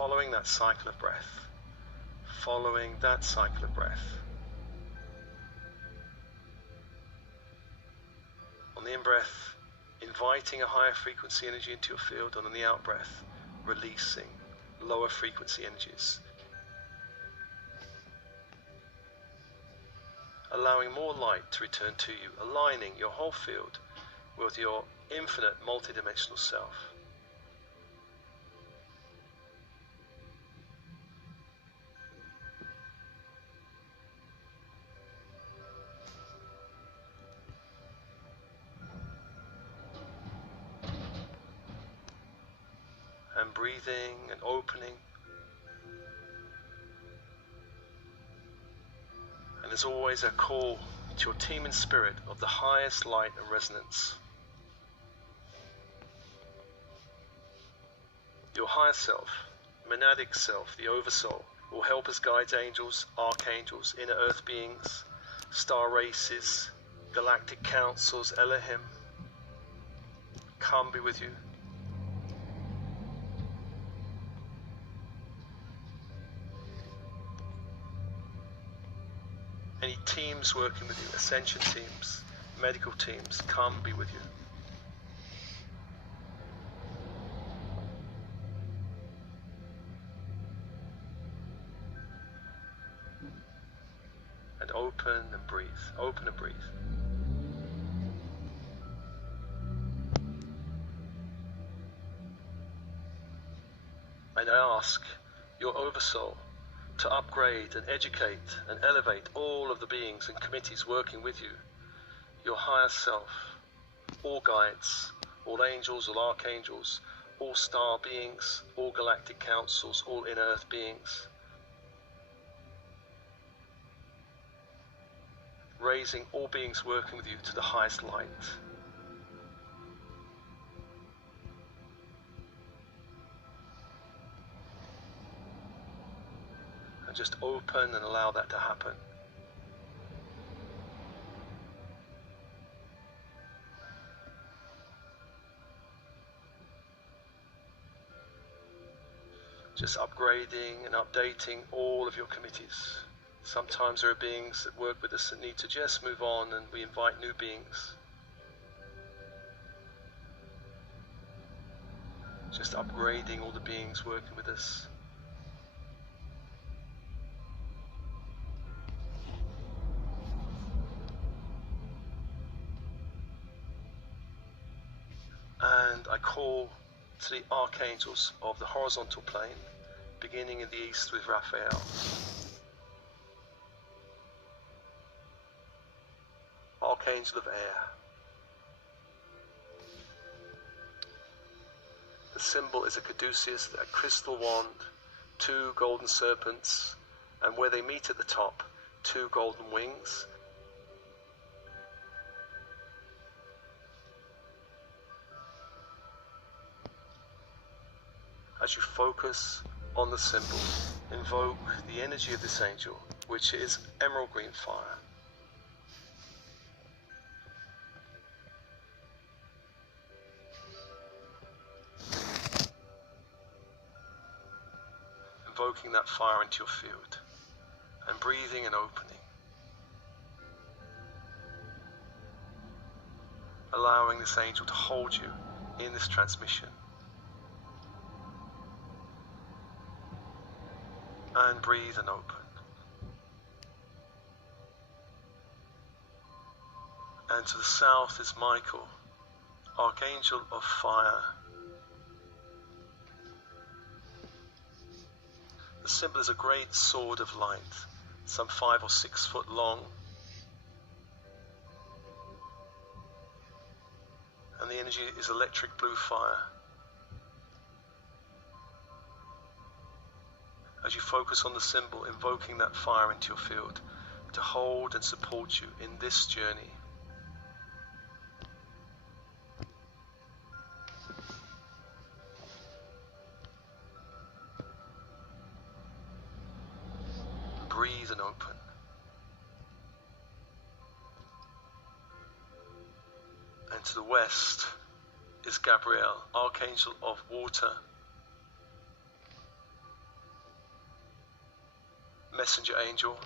following that cycle of breath. Following that cycle of breath. On the in-breath, inviting a higher frequency energy into your field, and on the out-breath, releasing lower frequency energies. Allowing more light to return to you, aligning your whole field with your infinite multidimensional self. And breathing and opening. And there's always a call to your team in spirit of the highest light and resonance. Your higher self, monadic self, the oversoul, will help us guides, angels, archangels, inner earth beings, star races, galactic councils, Elohim, come be with you. Any teams working with you, ascension teams, medical teams, come be with you. And open and breathe, open and breathe. And I ask your oversoul to upgrade and educate and elevate all of the beings and committees working with you, your higher self, all guides, all angels, all archangels, all star beings, all galactic councils, all inner earth beings, raising all beings working with you to the highest light. And just open and allow that to happen. Just upgrading and updating all of your committees. Sometimes there are beings that work with us that need to just move on, and we invite new beings. Just upgrading all the beings working with us. And I call to the archangels of the horizontal plane, beginning in the east with Raphael. Archangel of air. The symbol is a caduceus, a crystal wand, 2 golden serpents, and where they meet at the top, 2 golden wings. As you focus on the symbol, invoke the energy of this angel, which is emerald green fire. Invoking that fire into your field, and breathing and opening. Allowing this angel to hold you in this transmission. And breathe and open. And to the south is Michael, Archangel of Fire. The symbol is a great sword of light, some 5 or 6 foot long. And the energy is electric blue fire. As you focus on the symbol, invoking that fire into your field to hold and support you in this journey. Breathe and open. And to the west is Gabriel, Archangel of Water. messenger angel.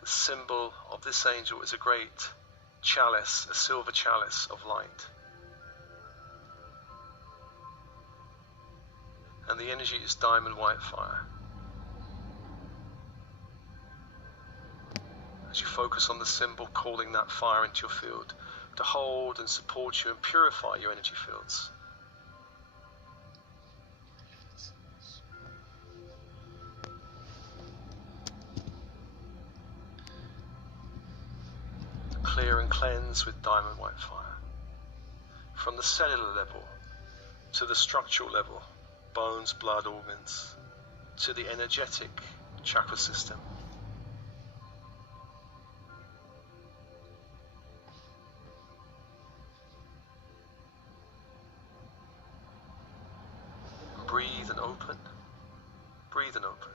The symbol of this angel is a great chalice, a silver chalice of light. And the energy is diamond white fire. As you focus on the symbol, calling that fire into your field to hold and support you and purify your energy fields. Clear and cleanse with diamond white fire. From the cellular level to the structural level, bones, blood, organs, to the energetic chakra system. Breathe and open. Breathe and open.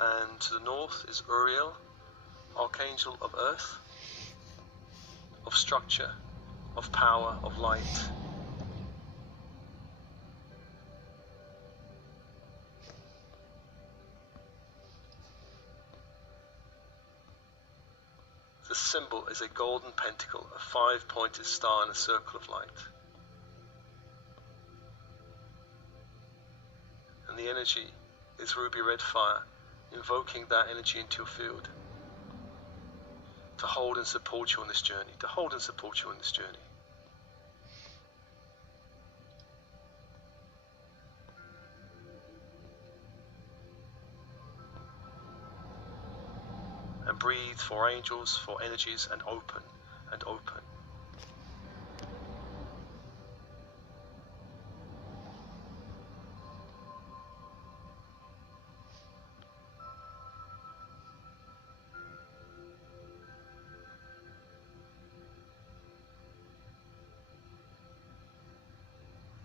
And to the north is Uriel, Archangel of Earth, of structure, of power, of light. The symbol is a golden pentacle, a 5-pointed star in a circle of light. And the energy is ruby red fire, invoking that energy into your field to hold and support you on this journey, to hold and support you on this journey. And breathe for angels, for energies, and open, and open.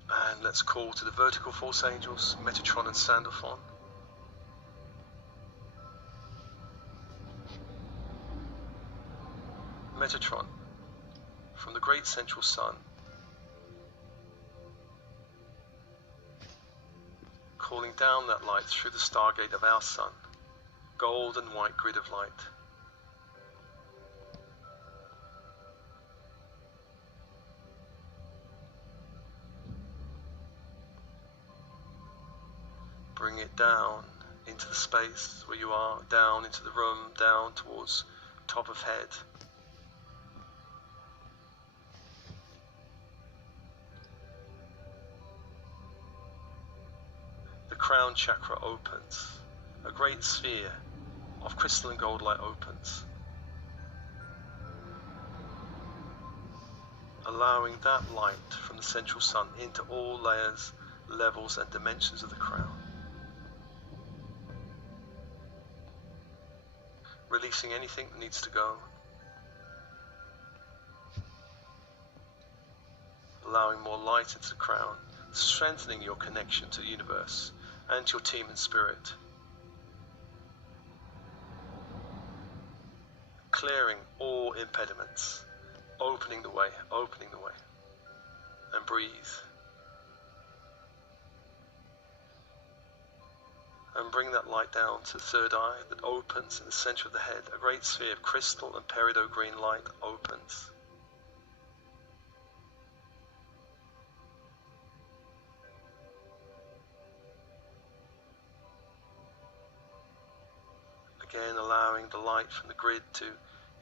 And let's call to the vertical force angels, Metatron and Sandalphon. Metatron, from the great central sun, calling down that light through the stargate of our sun, gold and white grid of light. Bring it down into the space where you are, down into the room, down towards top of head. The crown chakra opens. A great sphere of crystal and gold light opens, allowing that light from the central sun into all layers, levels and dimensions of the crown. Releasing anything that needs to go. Allowing more light into the crown, strengthening your connection to the universe and to your team and spirit. Clearing all impediments, opening the way, and breathe. And bring that light down to the third eye that opens in the center of the head. A great sphere of crystal and peridot green light opens. Again, allowing the light from the grid to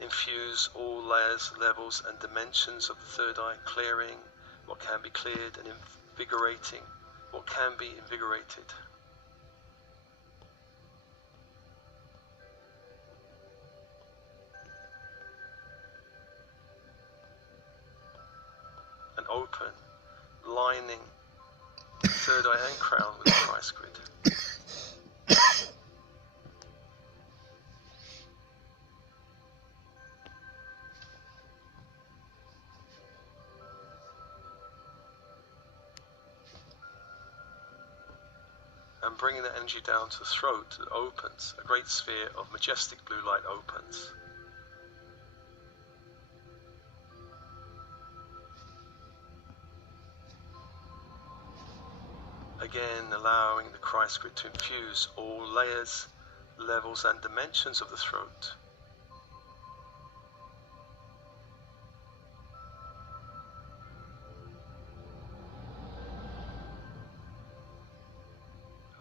infuse all layers, levels and dimensions of the third eye, clearing what can be cleared and invigorating what can be invigorated. And open, lining third eye and crown with the Christ grid. And bringing the energy down to the throat, it opens. A great sphere of majestic blue light opens. Again, allowing the Christ grid to infuse all layers, levels and dimensions of the throat.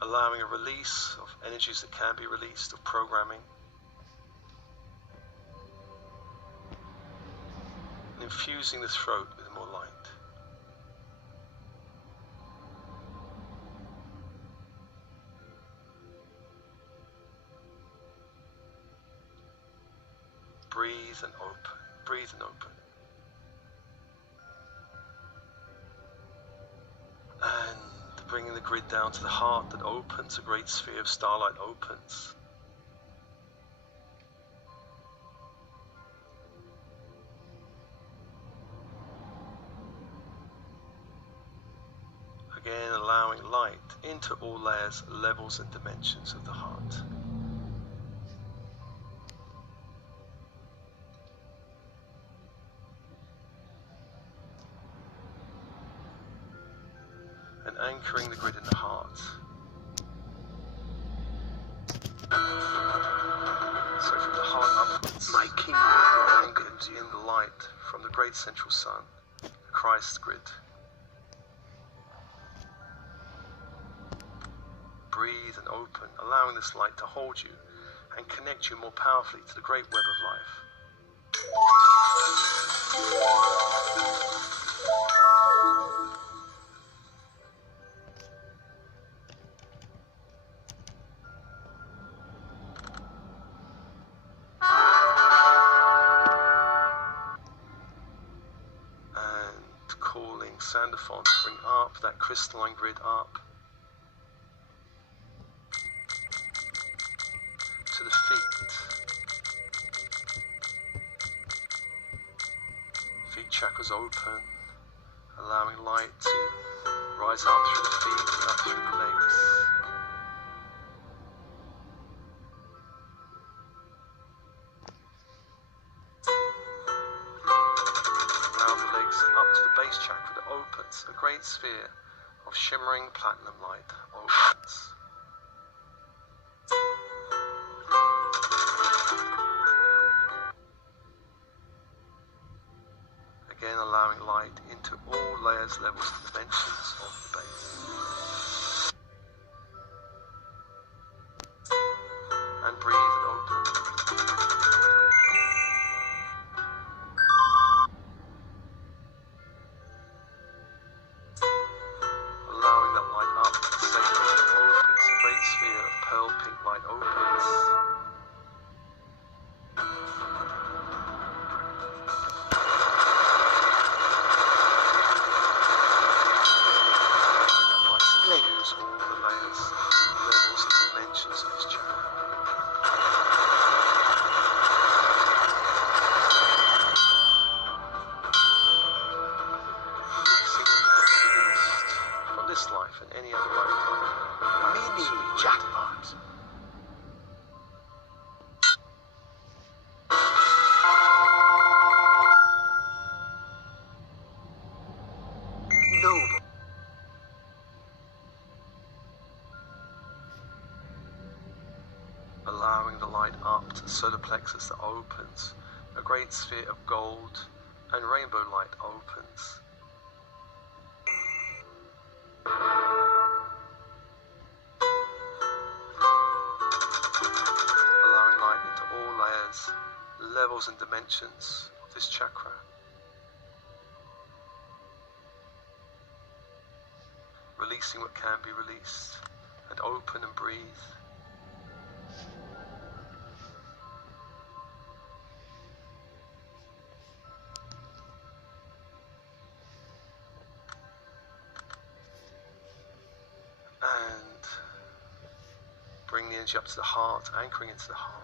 Allowing a release of energies that can be released, of programming. And infusing the throat with more light. Breathe and open, breathe and open. And bringing the grid down to the heart that opens, a great sphere of starlight opens. Again, allowing light into all layers, levels and dimensions of the heart. And anchoring the grid in the heart. So from the heart upwards, my kingdom anchored in the light from the great central sun, the Christ grid. Breathe and open, allowing this light to hold you and connect you more powerfully to the great web of life. And calling Sandalphon to bring up that crystalline grid up to the feet. Feet chakras open, allowing light to rise up through the feet and up through the legs. Allow the legs up to the base chakra that opens. A great sphere of shimmering platinum light opens. Again, allowing light into all layers, levels, and dimensions of the base. And breathe and open. Allowing that light up to the sacral opens. A great sphere of pearl pink light opens. Life and any other lifetime. Mini jackpot. Noble. Allowing the light up to the solar plexus that opens. A great sphere of gold and rainbow light opens. Levels and dimensions of this chakra. Releasing what can be released, and open and breathe. And bring the energy up to the heart, anchoring into the heart.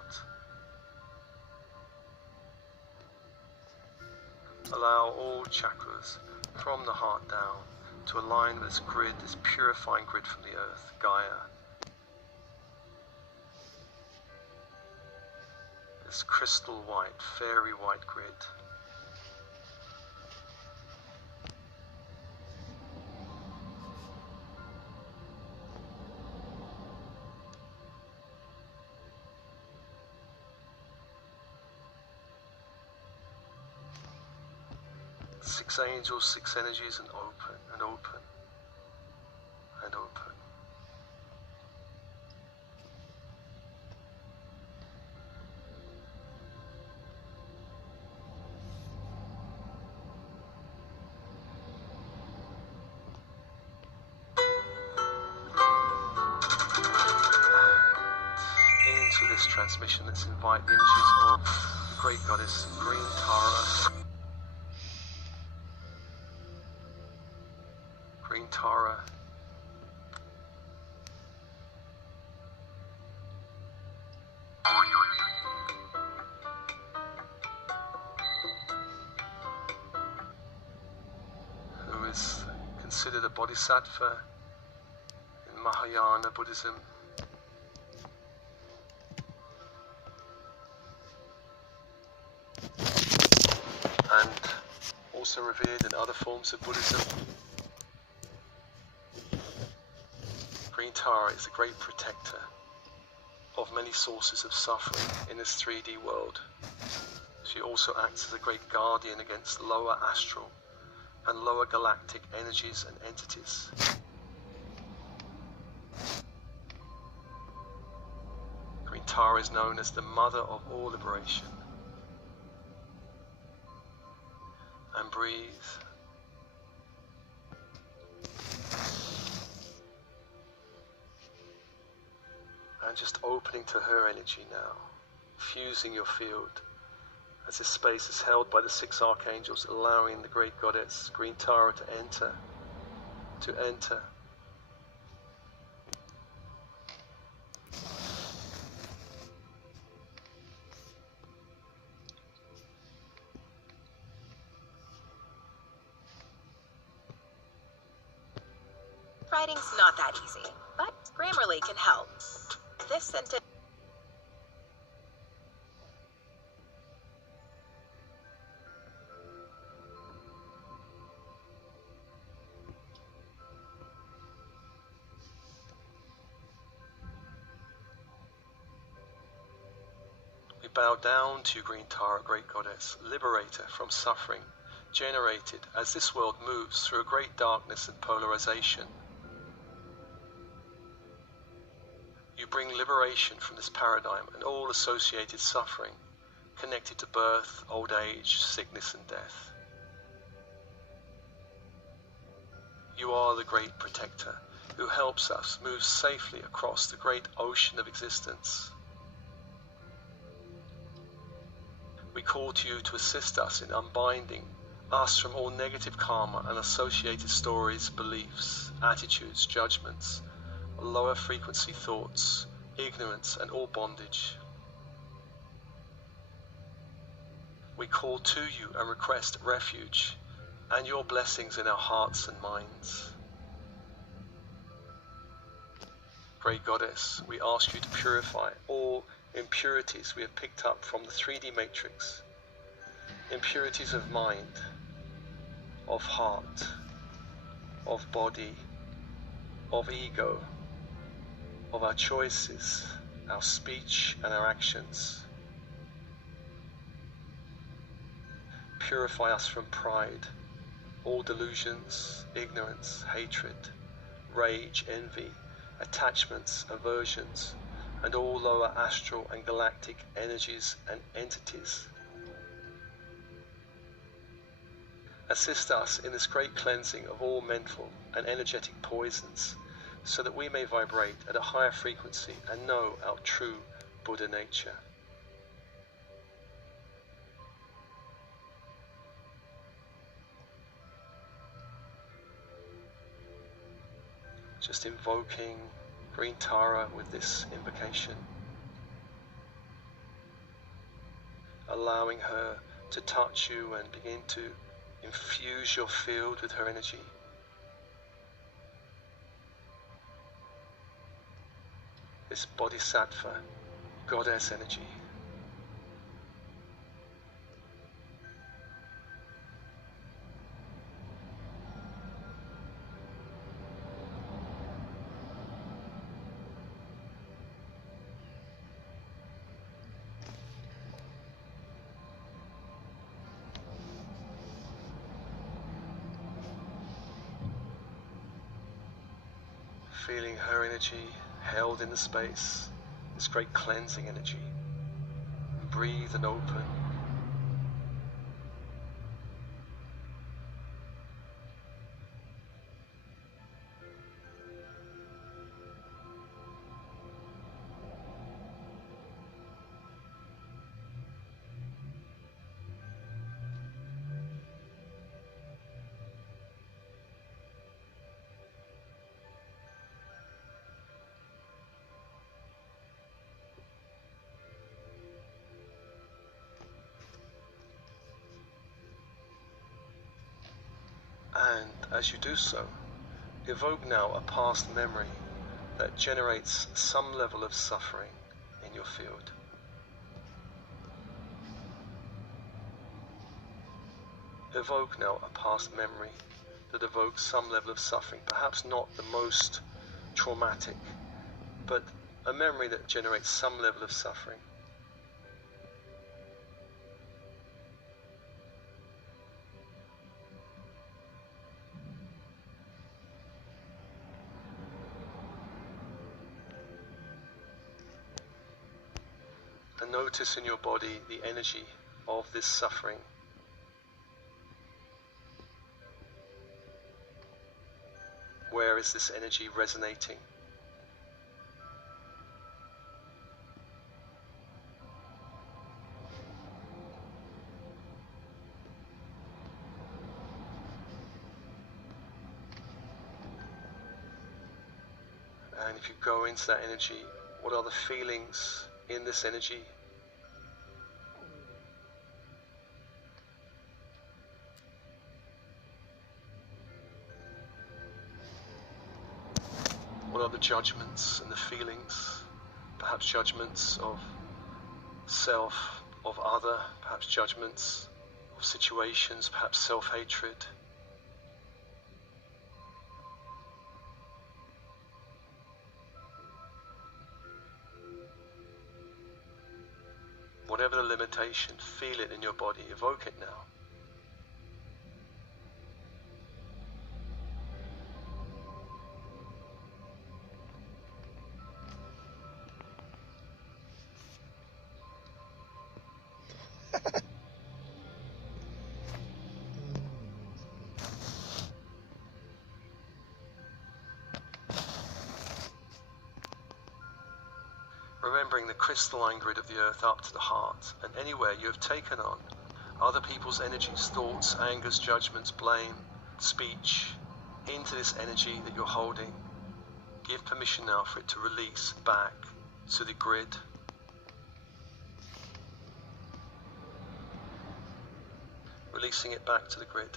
Allow all chakras from the heart down to align with this grid, this purifying grid from the earth, Gaia, This crystal white, fairy white grid. Six angels, six energies, and open, and open, and open. Into this transmission, let's invite the energies of the great goddess Green Tara. Green Tara. Who is considered a bodhisattva in Mahayana Buddhism. And also revered in other forms of Buddhism. Green Tara is a great protector of many sources of suffering in this 3D world. She also acts as a great guardian against lower astral and lower galactic energies and entities. Green Tara is known as the mother of all liberation. And breathe. And just opening to her energy now, fusing your field as this space is held by the six archangels, allowing the great goddess Green Tara to enter. Writing's not that easy, but Grammarly can help. This sentence. We bow down to you, Green Tara, great goddess, liberator from suffering, generated as this world moves through a great darkness and polarization. You bring liberation from this paradigm and all associated suffering connected to birth, old age, sickness and death. You are the great protector who helps us move safely across the great ocean of existence. We call to you to assist us in unbinding us from all negative karma and associated stories, beliefs, attitudes, judgments, lower frequency thoughts, ignorance and all bondage. We call to you and request refuge and your blessings in our hearts and minds. Great Goddess, we ask you to purify all impurities we have picked up from the 3D matrix, impurities of mind, of heart, of body, of ego, of our choices, our speech and our actions. Purify us from pride, all delusions, ignorance, hatred, rage, envy, attachments, aversions, and all lower astral and galactic energies and entities. Assist us in this great cleansing of all mental and energetic poisons, so that we may vibrate at a higher frequency and know our true Buddha nature. Just invoking Green Tara with this invocation, allowing her to touch you and begin to infuse your field with her energy. This bodhisattva, goddess energy, feeling her energy held in the space, this great cleansing energy. Breathe and open. And as you do so, evoke now a past memory that generates some level of suffering in your field. Evoke now a past memory that evokes some level of suffering, perhaps not the most traumatic, but a memory that generates some level of suffering. And notice in your body the energy of this suffering. Where is this energy resonating? And if you go into that energy, what are the feelings in this energy? What are the judgments and the feelings? Perhaps judgments of self, of other, perhaps judgments of situations, perhaps self-hatred. Whatever the limitation, feel it in your body, evoke it now. Remembering the crystalline grid of the earth up to the heart, and anywhere you have taken on other people's energies, thoughts, angers, judgments, blame, speech, into this energy that you're holding. Give permission now for it to release back to the grid. Releasing it back to the grid.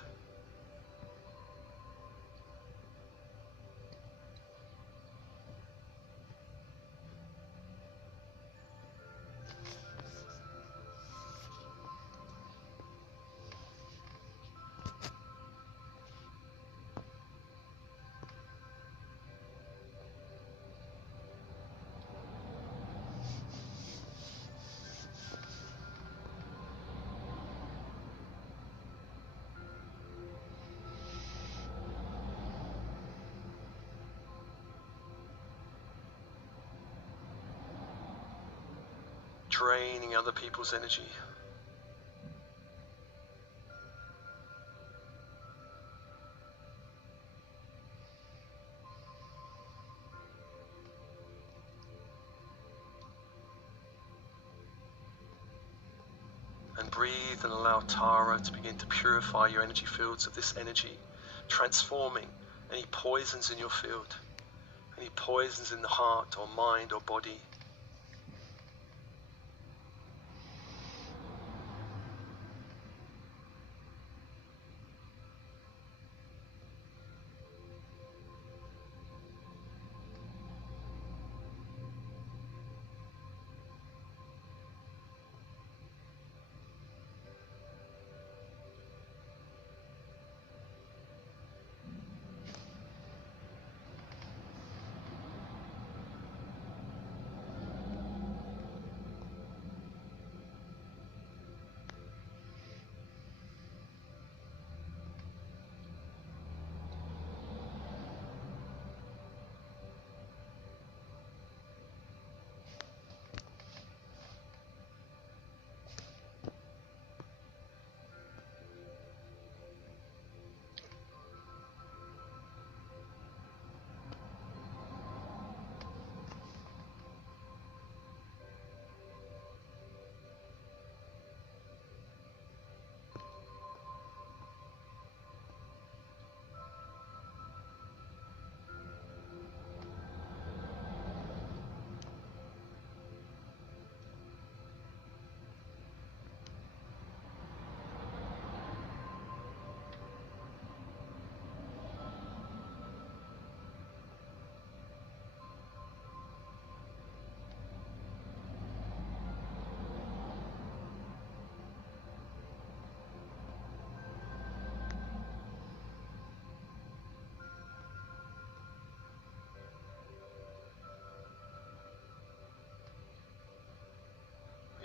Draining other people's energy. And breathe and allow Tara to begin to purify your energy fields of this energy, transforming any poisons in your field, any poisons in the heart or mind or body.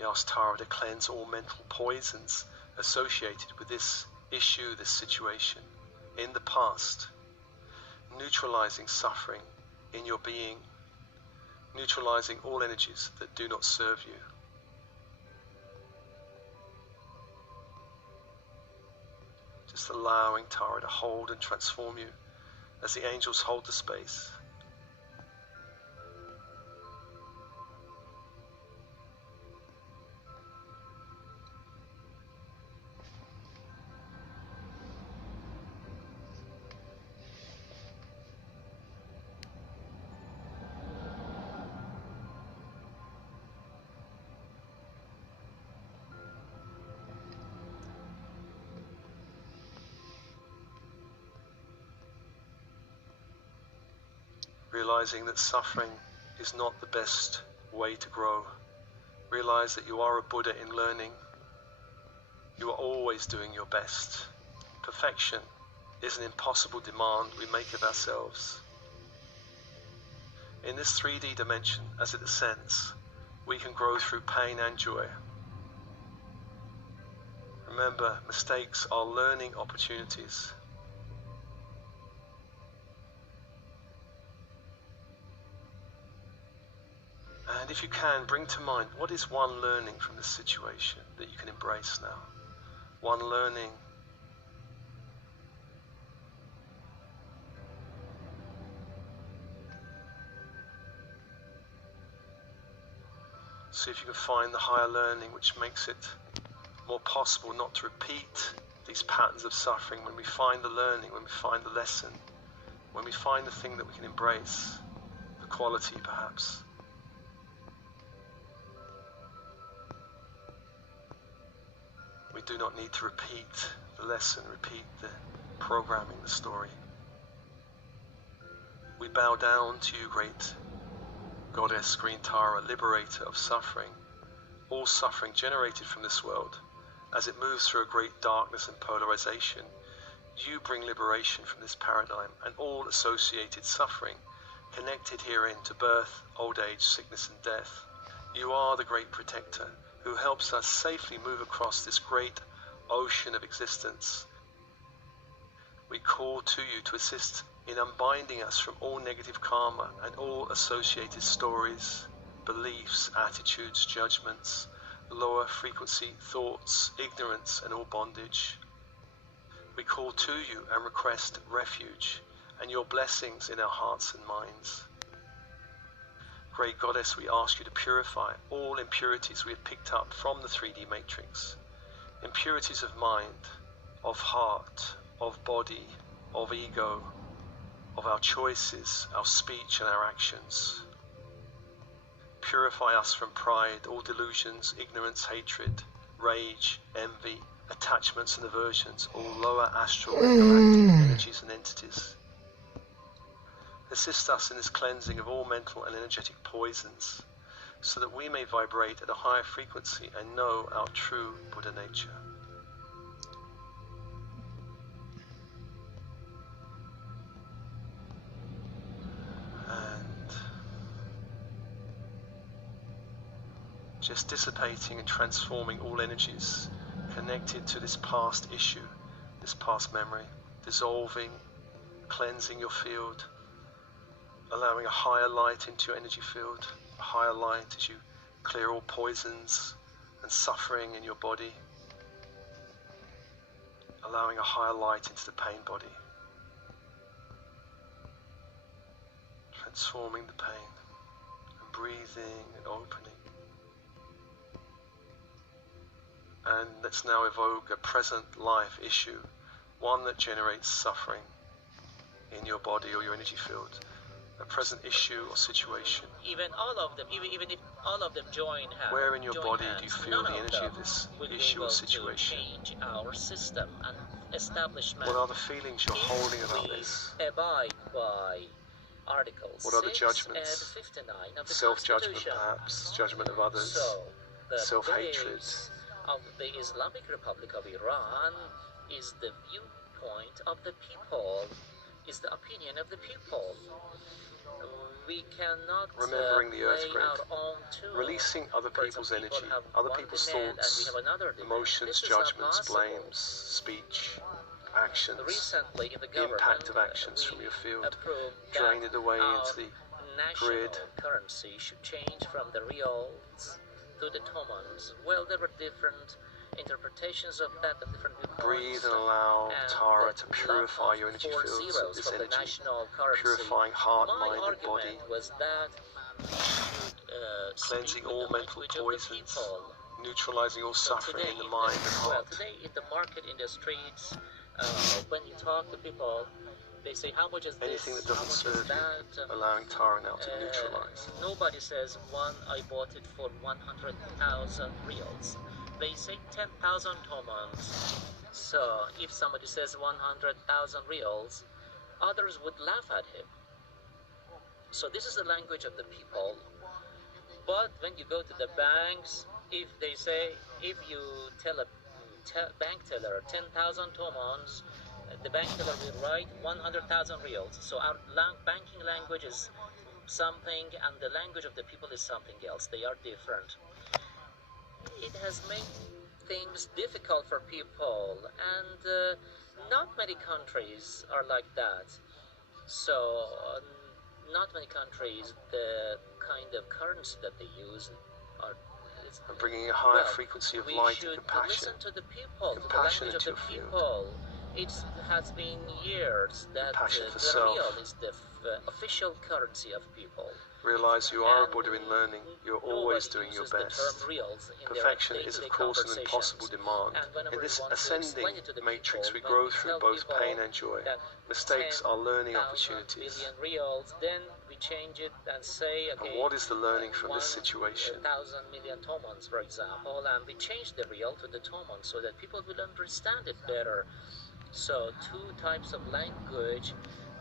We ask Tara to cleanse all mental poisons associated with this issue, this situation in the past, neutralizing suffering in your being, neutralizing all energies that do not serve you. Just allowing Tara to hold and transform you as the angels hold the space. Realizing that suffering is not the best way to grow. Realize that you are a Buddha in learning. You are always doing your best. Perfection is an impossible demand we make of ourselves. In this 3D dimension, as it ascends, we can grow through pain and joy. Remember, mistakes are learning opportunities. And if you can, bring to mind, what is one learning from this situation that you can embrace now? One learning. See if you can find the higher learning which makes it more possible not to repeat these patterns of suffering. When we find the learning, when we find the lesson, when we find the thing that we can embrace, the quality perhaps. We do not need to repeat the lesson, repeat the programming, the story. We bow down to you, great Goddess Green Tara, liberator of suffering, all suffering generated from this world. As it moves through a great darkness and polarization, you bring liberation from this paradigm and all associated suffering connected herein to birth, old age, sickness and death. You are the great protector who helps us safely move across this great ocean of existence. We call to you to assist in unbinding us from all negative karma and all associated stories, beliefs, attitudes, judgments, lower frequency thoughts, ignorance and all bondage. We call to you and request refuge and your blessings in our hearts and minds. Great Goddess, we ask you to purify all impurities we have picked up from the 3D matrix. Impurities of mind, of heart, of body, of ego, of our choices, our speech and our actions. Purify us from pride, all delusions, ignorance, hatred, rage, envy, attachments and aversions, all lower astral and galactic energies and entities. Assist us in this cleansing of all mental and energetic poisons, so that we may vibrate at a higher frequency and know our true Buddha nature. And just dissipating and transforming all energies connected to this past issue, this past memory, dissolving, cleansing your field, allowing a higher light into your energy field, a higher light as you clear all poisons and suffering in your body, allowing a higher light into the pain body, transforming the pain and breathing and opening. And let's now evoke a present life issue, one that generates suffering in your body or your energy field. A present issue or situation. Even all of them, even if all of them join hands. Where in your body hands, do you feel the energy of this issue or situation? Change our system and establishment. What are the feelings you're holding about this? Abide by Articles what are the 6 judgments? and 59 of the Self-judgment Constitution. perhaps, judgment of others, So, the self-hatred. beliefs of the Islamic Republic of Iran is the viewpoint of the people, is the opinion of the people. we cannot remembering the earth play grid, our own tune. releasing other For people's example, energy, people have other one people's demand and we thoughts, have another demand. emotions, This is not judgments, possible. blames, speech, actions, Recently, in the the government, impact of actions we from your field, approved drain that it away our into the national grid. currency should change from the reals to the tomans. Well, there were different interpretations of that at different viewpoints. Breathe and allow And Tara that to purify lot your of energy 4 fields zeros of this from the energy, national currency. purifying heart, My mind, and argument body, was that we should cleansing speak all with the mental language of the poisons, people. neutralizing all So suffering today in the in mind and well, heart. today in the market, in the streets, when you talk to people, they say, how much is Anything this, that how doesn't much is serve you, that? allowing Tara now to neutralize. Nobody says, one, I bought it for 100,000 reals. They say 10,000 tomans. So if somebody says 100,000 reals, others would laugh at him. So this is the language of the people. But when you go to the banks, if they say, if you tell a bank teller 10,000 tomans, the bank teller will write 100,000 reals. So our banking language is something, and the language of the people is something else. They are different. It has made things difficult for people, and not many countries are like that. So not many countries, the kind of currency that they use are And bringing a higher frequency of light and compassion. Listen to the people, to the Compassion language of into the your field. people. It has been years that Compassion for the self. real is the official currency of people. Realize you are a And Buddha in learning. You're always doing your nobody uses the best. term reals in Perfection their is, of day-to-day course, an conversations. impossible demand. And whenever In this we want to ascending explain it to the matrix, we people, grow when we through tell both people pain and joy. that Mistakes are learning 10,000 opportunities. billion reals, then we change it and say, okay, And what is the learning from this situation? 1,000 million tomans, for example, and we change the real to the toman so that people will understand it better. So 2 types of language.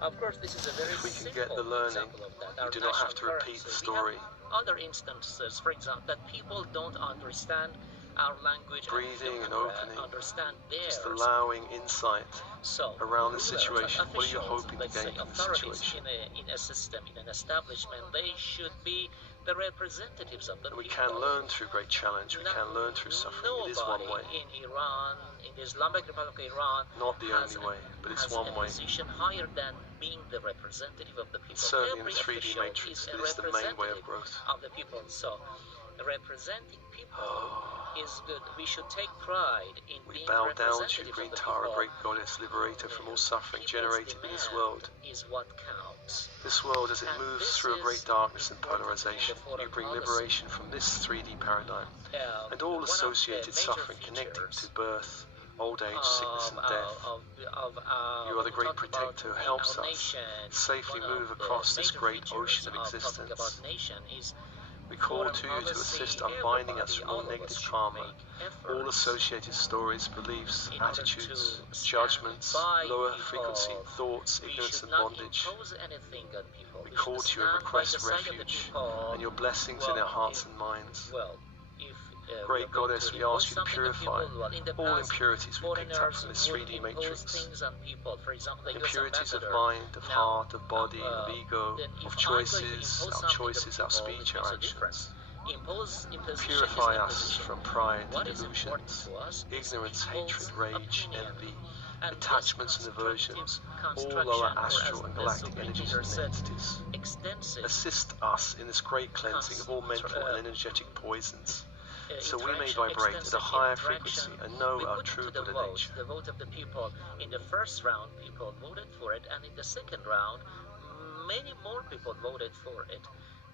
Of course, this is a very If we can simple get the learning, example of that. you Our do not have national to repeat the currency. story. We have other instances, for example, that people don't understand our language Breathing and don't opening, understand just theirs. allowing insight So, around the rulers, situation. What are you officials, hoping to let's say gain from the authorities situation? in a system, in an establishment, they should be the representatives of the And we people. can learn through great challenge. We can learn through suffering. It is one way. Nobody in Iran, in the Islamic Republic of Iran, Not the has only way, but it's has one a way. position higher than being the representative of the people. Certainly in Every the 3D official matrix, is a it is the main way of representative growth. of the people. So, representing people is good. We should take pride in We being bow down to representative you, of Green the Tara, people. great goddess, liberator from all suffering People's generated in this demand world. is what counts. This world, as it And moves this through a is great darkness and important in the polarization, foreign you bring policy. liberation from this 3D paradigm and all One of the associated major suffering connected features to birth, old age, sickness, and death. You are the great protector who helps us safely move across this great ocean of existence. We call to you to assist unbinding us from all negative karma, all associated stories, beliefs, attitudes, judgments, lower frequency thoughts, ignorance and bondage. We call to you and request refuge and your blessings in our hearts and minds. Great Goddess, we ask you to purify all impurities we picked up from this 3D matrix. Impurities of mind, of heart, of body, of ego, of choices, our speech, our actions. Purify us from pride, delusions, ignorance, hatred, rage, envy, attachments and aversions, all lower astral and galactic energies and entities. Assist us in this great cleansing of all mental and energetic poisons, so we may vibrate at a higher frequency and know our true Buddha nature. The vote of the people. In the first round, people voted for it, and in the second round, many more people voted for it.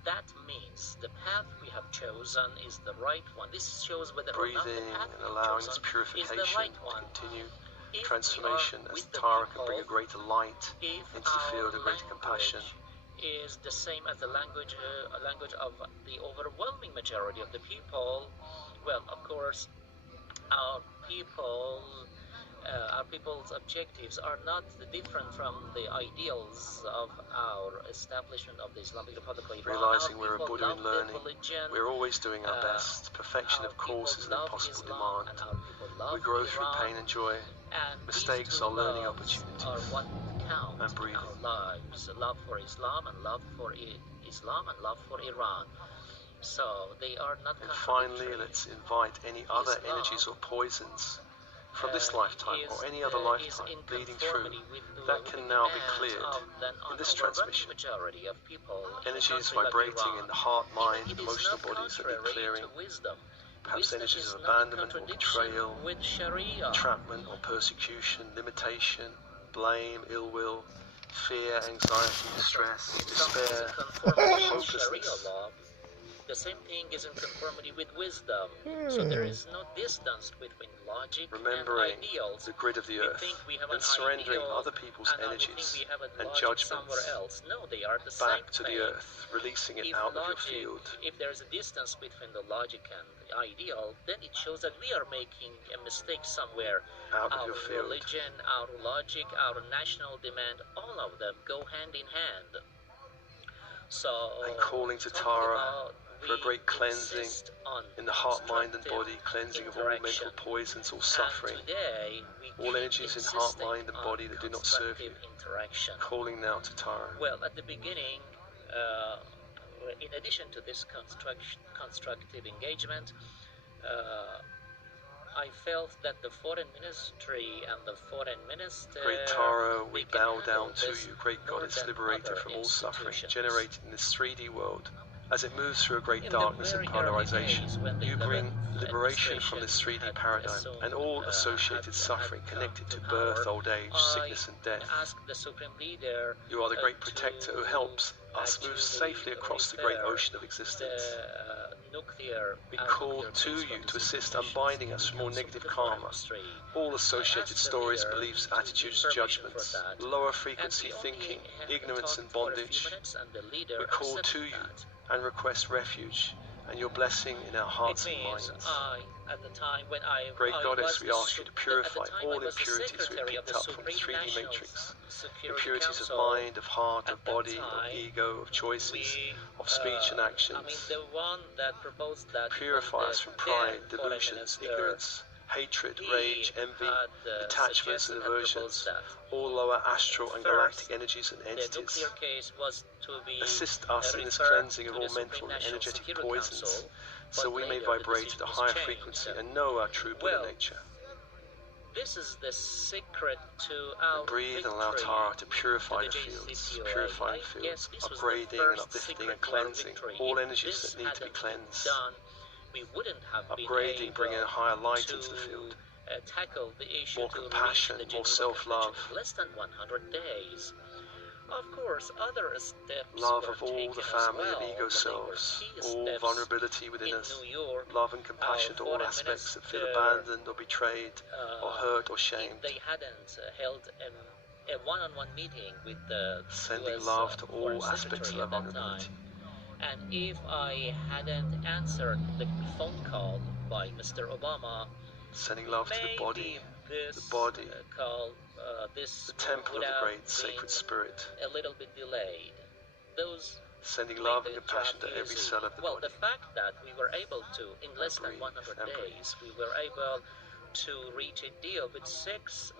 That means the path we have chosen is the right one. This shows whether or not the Breathing path and we have allowing chosen this purification is the right to one. continue. If Transformation we are as with the Tara can bring a people, greater light if into the field of our greater compassion. is the same as the language of the overwhelming majority of the people, well, of course, our people's objectives are not different from the ideals of our establishment of the Islamic Republic of Iran. Realizing Our we're a people Buddha in love their learning, religion. we're always doing our best. Perfection, of course, is an impossible demand. We grow through pain and joy. And Mistakes these are two learning loves opportunities. are what count And breathe. our lives, love for Islam and love for Islam and love for Iran. So they are not And finally, contradictory. let's invite any other Islam, energies or poisons from this lifetime or any other is lifetime in leading through conformity with that with can the now be demands cleared of an in this overwhelming transmission. majority of people in a Energies country like vibrating Iran. in the heart, mind, It is emotional not bodies that need contrary clearing, to wisdom. perhaps Wisdom energies is of not in abandonment or contradiction betrayal, with Sharia. entrapment or persecution, limitation, blame, ill will, fear, anxiety, distress, If something is despair, in conformity with Sharia hopelessness. law, the same thing is in conformity with wisdom. So there is no distance between logic Remembering and ideals. the grid of the We earth think we have and an surrendering ideal, other people's and we think energies we have a and logic somewhere judgments else. No, they are the same back to thing. the earth, releasing it If out of your logic, field. if there's a distance between the logic and the ideal, then it shows that we are making a mistake somewhere. Out of Our your field. religion, our logic, our national demand, all of them go hand in hand. So, And calling to talking Tara about, for a we great cleansing insist on in the heart, mind and constructive body, cleansing of all mental interaction. poisons, all And suffering, today, we all keep energies in heart, insisting mind and on body that do not serve you. constructive interaction. Calling now to Tara. Well, at the beginning, in addition to this constructive engagement, I felt that the foreign ministry and the foreign minister, Great Tara, we they can bow handle down to this you, great more goddess, than liberator other from all suffering, institutions. generated in this 3D world. As it moves through a great In darkness the and very early polarization, days, when the you bring 11th liberation from this 3D administration paradigm had and all assumed, associated had suffering come connected to to birth, power, old age, I sickness and death. asked the Supreme Leader You are the great to protector who helps us move actually safely across the great refer ocean of existence. the nuclear We our call nuclear to base you from to the assist situations unbinding to us the from all Council negative of the karma, Forestry. all associated I asked the stories, leader beliefs, to give attitudes, permission judgments, for that. lower frequency And we only thinking, had ignorance talked and for a few bondage. minutes, and the leader We call accepted to you that. and request refuge and your blessing in our hearts It and means minds. at the time when I Great I Goddess, was we the ask you to purify at the time all I was the impurities we secretary of picked the up from the Supreme 3D National matrix. Security Impurities of Council. mind, of heart, At of that body, of time, ego, of choices, we, of speech and I actions. mean, the one that proposed that Purify was us the from pride, then foreign delusions, minister. ignorance, hatred, He rage, envy, had, attachments suggested and and aversions, proposed that all lower astral and First, galactic energies and the entities. nuclear case was to be Assist us in this referred cleansing of to all the mental Supreme and National energetic Security poisons, Council, so but we may later the vibrate at decision a was higher changed. frequency and know our true Buddha Well, nature. This is the secret to our And breathe victory. and allow Tara to purify to the the fields, JCPOA. purifying I fields, guess this was the upgrading and first uplifting secret and to our cleansing victory. all If energies this that need to be hadn't been cleansed. done, we wouldn't have been Upgrading, able bringing a higher light to into the field. Tackle the issue More to compassion, reach the more Geneva self-love. Convention in less than 100 days. Of course, other steps Love were of all taken the as family well, of ego but they were selves, key all steps. vulnerability within In us, New York, love and compassion to all foreign aspects that feel minister, abandoned or betrayed or hurt or if shamed. they hadn't held a one-on-one meeting with the Sending US love to Foreign all aspects of Secretary our at that vulnerability. time, and if I hadn't answered the phone call by Mr. Obama, Sending love to the maybe body, this body, call, this the temple would of the have great sacred been spirit. a little bit delayed. Those Sending made love the and compassion job to every easy. cell of the Well, body. the fact that we were able to, in less than breathe, 100 and breathe. days, we were able to reach a deal with 6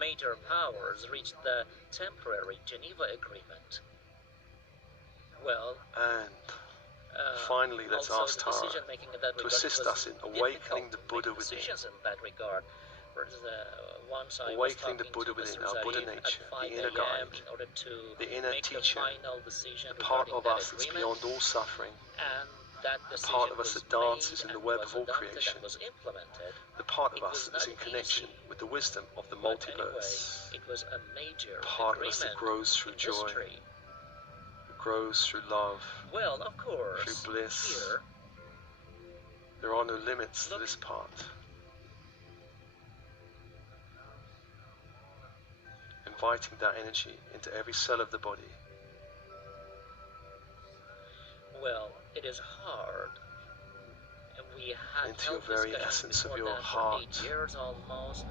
major powers, reached the temporary Geneva Agreement. Well, And finally, let's also ask the Tara decision-making in that to regard, assist it was us in awakening difficult the to Buddha make within. decisions in that regard. Whereas, once I was Awakening the talking Buddha to within, Mr. our Buddha Zarif at nature, 5 the inner a.m. guide, in order to the inner make teacher, the final decision the part regarding of that us that's agreement. beyond all suffering, And that the decision part of us was that dances made in the and web was of all adopted creation, and was implemented. the part of It us was that's not in connection easy, with the wisdom of the but multiverse, anyway, it was a major the part of agreement us that grows through in joy, history. that grows through love, Well, of course, through bliss. here, There are no limits to this part. Inviting that energy into every cell of the body. well, it is hard. And we had Into your held very discussions essence of before your that heart. for 8 years almost.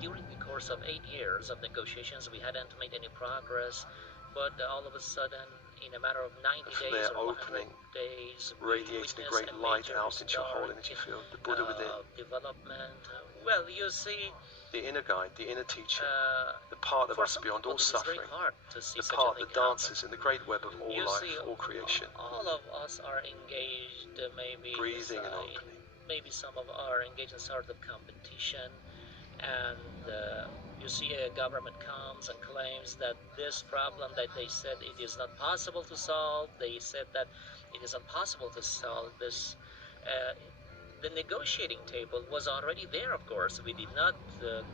During the course of 8 years of negotiations, we hadn't made any progress. But all of a sudden, in a matter of 90 And from days there, or 100 opening, days, we radiating a witnessed great light major out into your whole historic, energy field, the Buddha within. development. Well, you see, the inner guide, the inner teacher, the part of For us some beyond people, all this is very suffering, hard to see the such a part thing that happen. dances in the great web of all You life, see, all creation, all of us are engaged, maybe breathing and opening. maybe some of are engaged in sort of competition, and you see a government comes and claims that this problem that they said it is not possible to solve, they said that it is impossible to solve this. The negotiating table was already there, of course. We did not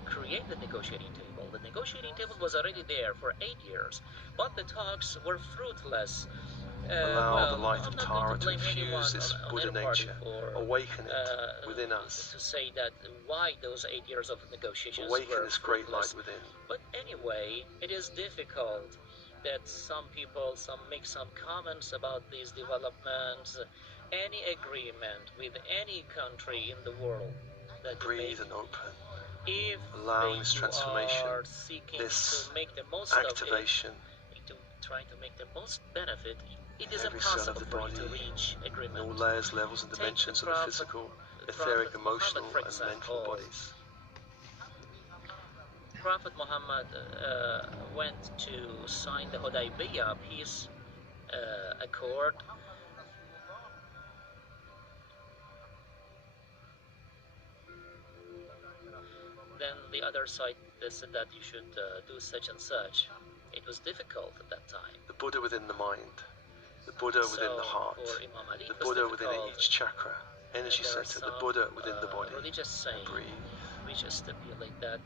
create the negotiating table. The negotiating table was already there for 8 years, but the talks were fruitless. Allow the light I'm of not going Tara to to blame infuse anyone this on Buddha any party nature, for awaken it within us, to say that why those 8 years of negotiations awaken were this great light fruitless. within. But anyway, it is difficult that some people make some comments about these developments. Any agreement with any country in the world that you make, Breathe and open, if allowing this you transformation, are seeking this to make the most activation, of it, to trying to make the most benefit, it is every cell of impossible the for you to body, reach in agreement. all layers, levels and Take dimensions of the physical, etheric, Prophet emotional Muhammad, for and mental example. bodies. Prophet Muhammad went to sign the Hudaybiyah peace accord. Then the other side said that you should do such and such. It was difficult at that time. The Buddha within the mind, the Buddha within the heart, for Imam Ali, the it was Buddha within difficult. each chakra, energy There are center, the some, Buddha within the body. religious saying Breathe. which stipulate that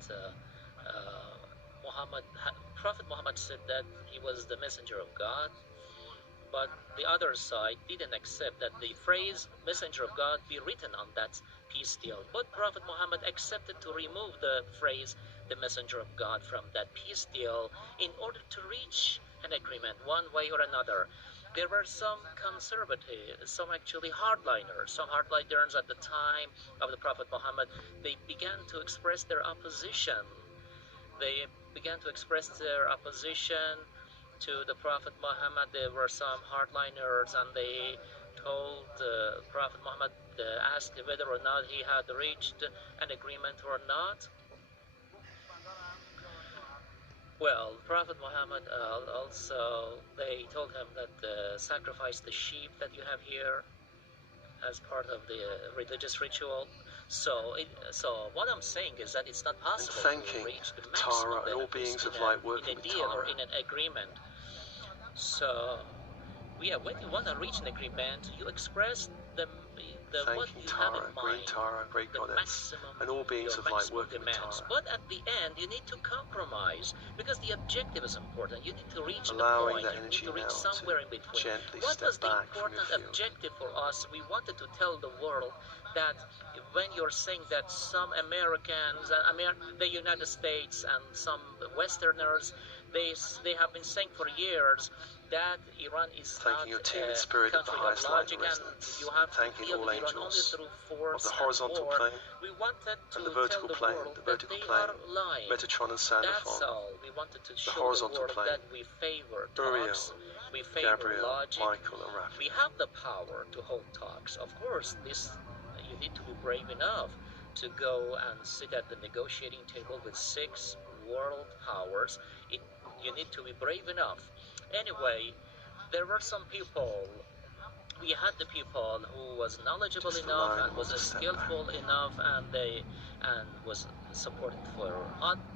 Prophet Muhammad said that he was the messenger of God, but the other side didn't accept that the phrase messenger of God be written on that peace deal. But Prophet Muhammad accepted to remove the phrase the messenger of God from that peace deal in order to reach an agreement one way or another. There were some conservative, some actually hardliners. Some hardliners at the time of the Prophet Muhammad, they began to express their opposition. They began to express their opposition to the Prophet Muhammad. There were some hardliners, and they told Prophet Muhammad, asked whether or not he had reached an agreement or not. Well, Prophet Muhammad also, they told him that sacrifice the sheep that you have here as part of the religious ritual. So what I'm saying is that it's not possible to reach the maximum Tara and all beings of light working in a with deal or Tara. in an agreement. So, yeah, when you want to reach an agreement, you express what Thanking you have Tara, in Green mind, Tara, Great the Goddess, maximum, and all beings your of light maximum working with demands. Tara. But at the end, you need to compromise because the objective is important. You need to reach Allowing the point. that You energy need to reach now somewhere to in between. gently What step was the back from important your field. objective for us? We wanted to tell the world that when you're saying that some Americans, the United States and some Westerners, they have been saying for years that Iran is Thanking your not team in a spirit of the country highest of light logic, and and resonance. you have to Thanking deal all with Iran only angels through of force the and horizontal war. plane We wanted to and the vertical tell the plane, world the that vertical they plane, are lying. Metatron and That's Sandalphon, all. We wanted to show the horizontal world plane, that we favor Uriel, talks, we favor Gabriel, logic. Michael and Raphael. We have the power to hold talks. Of course, you need to be brave enough to go and sit at the negotiating table with 6 world powers. You need to be brave enough. Anyway, there were some people. We had the people who was knowledgeable Just enough allowing and was them to step skillful back. enough, and was supported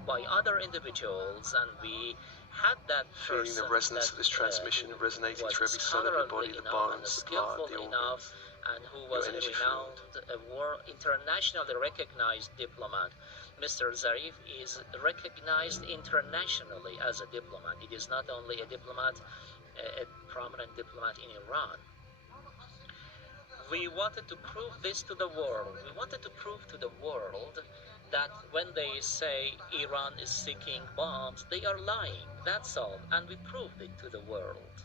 by other individuals, and we had that Feeling person the resonance that of this transmission who resonating was through every cell of your body, the scholarly enough and bones, the skillful blood, the enough, organs, and who was a energy renowned, internationally recognized diplomat. Mr. Zarif is recognized internationally as a diplomat. It is not only a diplomat, a prominent diplomat in Iran. We wanted to prove this to the world. We wanted to prove to the world that when they say Iran is seeking bombs, they are lying. That's all. And we proved it to the world.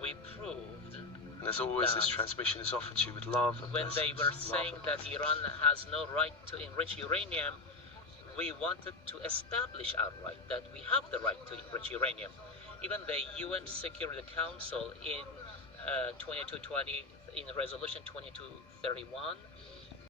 We proved. and as always, this transmission is offered to you with love and when they were blessings, saying love and that blessings. Iran has no right to enrich uranium, we wanted to establish our right, that we have the right to enrich uranium. Even the UN Security Council in 2220, in resolution 2231,